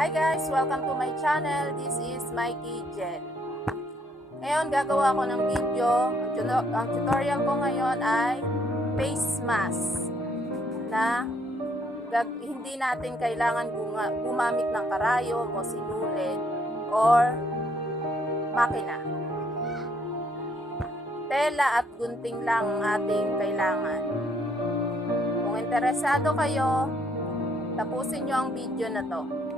Hi guys! Welcome to my channel. This is Mikey Jen. Ngayon, gagawa ko ng video. Ang tutorial ko ngayon ay face mask na hindi natin kailangan guma- gumamit ng karayom o sinulid or makina. Tela at gunting lang ang ating kailangan. Kung interesado kayo, tapusin nyo ang video na to.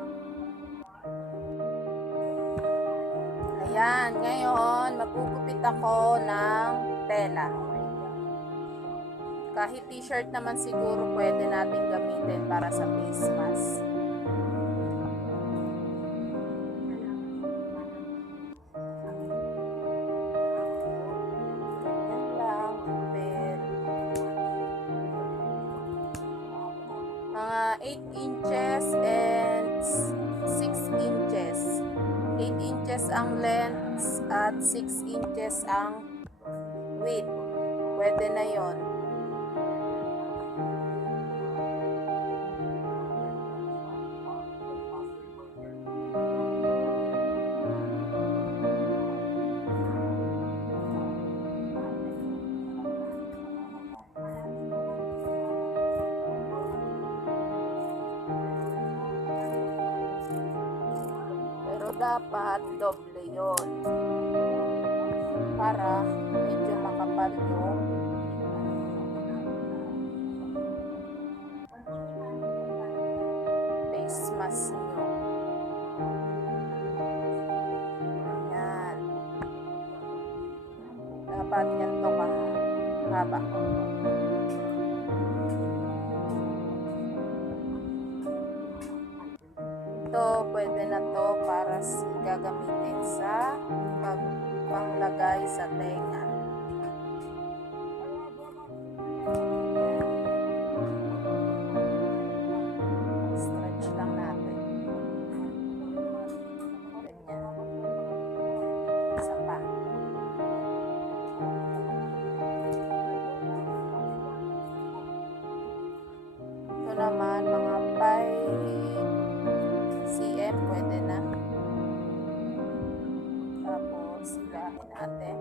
Ayan, ngayon magugupit ako ng tela. Kahit t-shirt naman siguro pwede natin gamitin para sa face mask. Mga 8 inches and 6 inches. 8 inches ang length at 6 inches ang width. Pwede na yon. Dapat doble yon para medyo makapal yung face mask Ito, pwede na to para gagamitin sa pag panglagay sa tenga. 5 cm, pwede na. Tapos, silahin natin.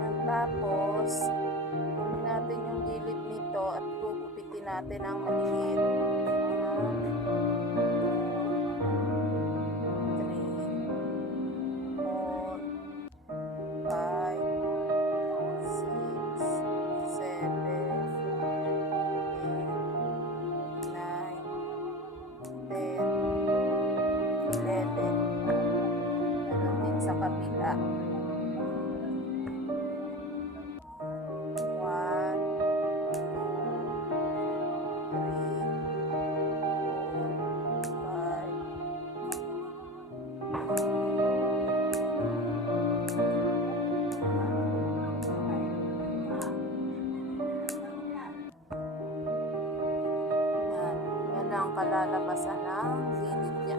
Yan, Tapos, natin yung gilid nito at gugupitin natin ang maliit. Ang kalalabasan ng gilid niya.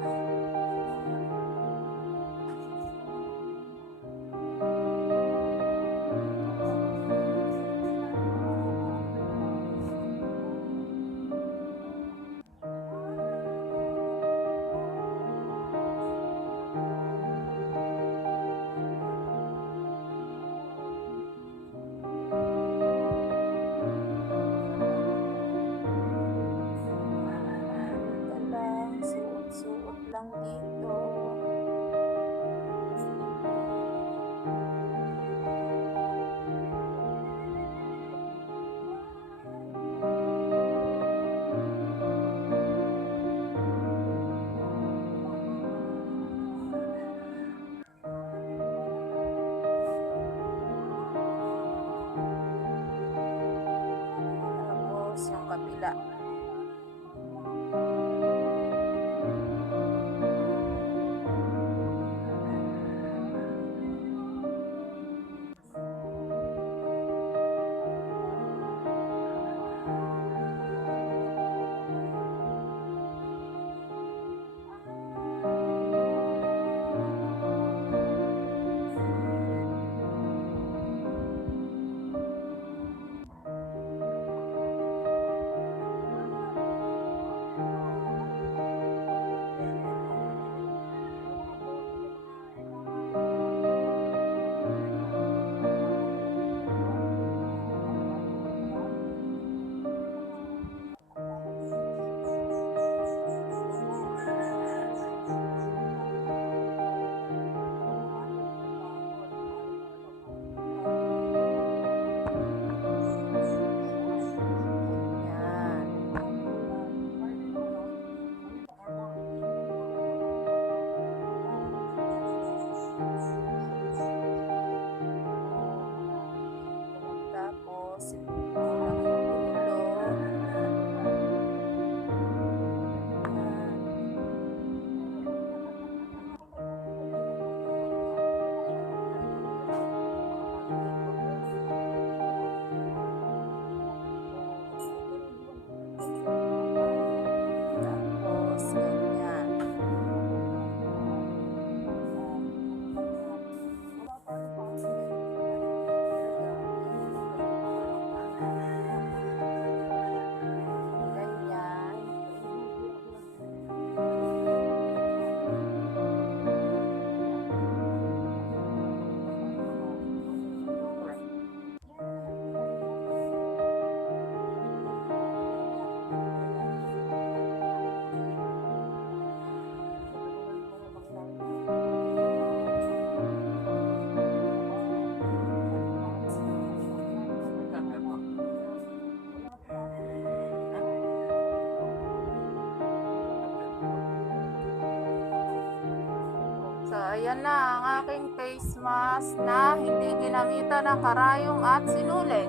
Ayan na ang aking face mask na hindi ginamitan ng karayong at sinulit.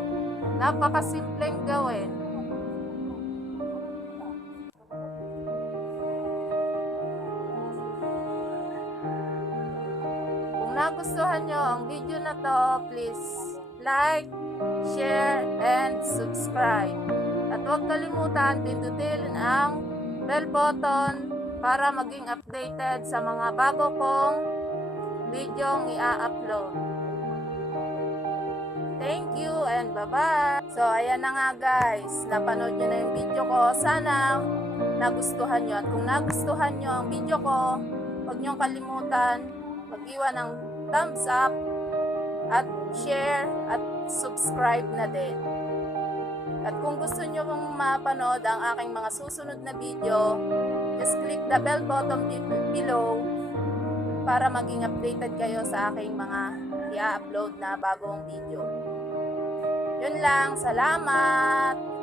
Napakasimpleng gawin. Kung nagustuhan nyo ang video na to, please like, share, and subscribe. At huwag kalimutan pindutin ang bell button para maging updated sa mga bago kong videong i-upload. Thank you and bye-bye! So, ayan na nga guys. Napanood nyo na yung video ko. Sana nagustuhan nyo. At kung nagustuhan nyo ang video ko, huwag nyo kalimutan mag-iwan ng thumbs up at share at subscribe na din. At kung gusto nyo pong mapanood ang aking mga susunod na video, just click the bell button be- below para maging updated kayo sa aking mga i-upload na bagong video. Yun lang, salamat!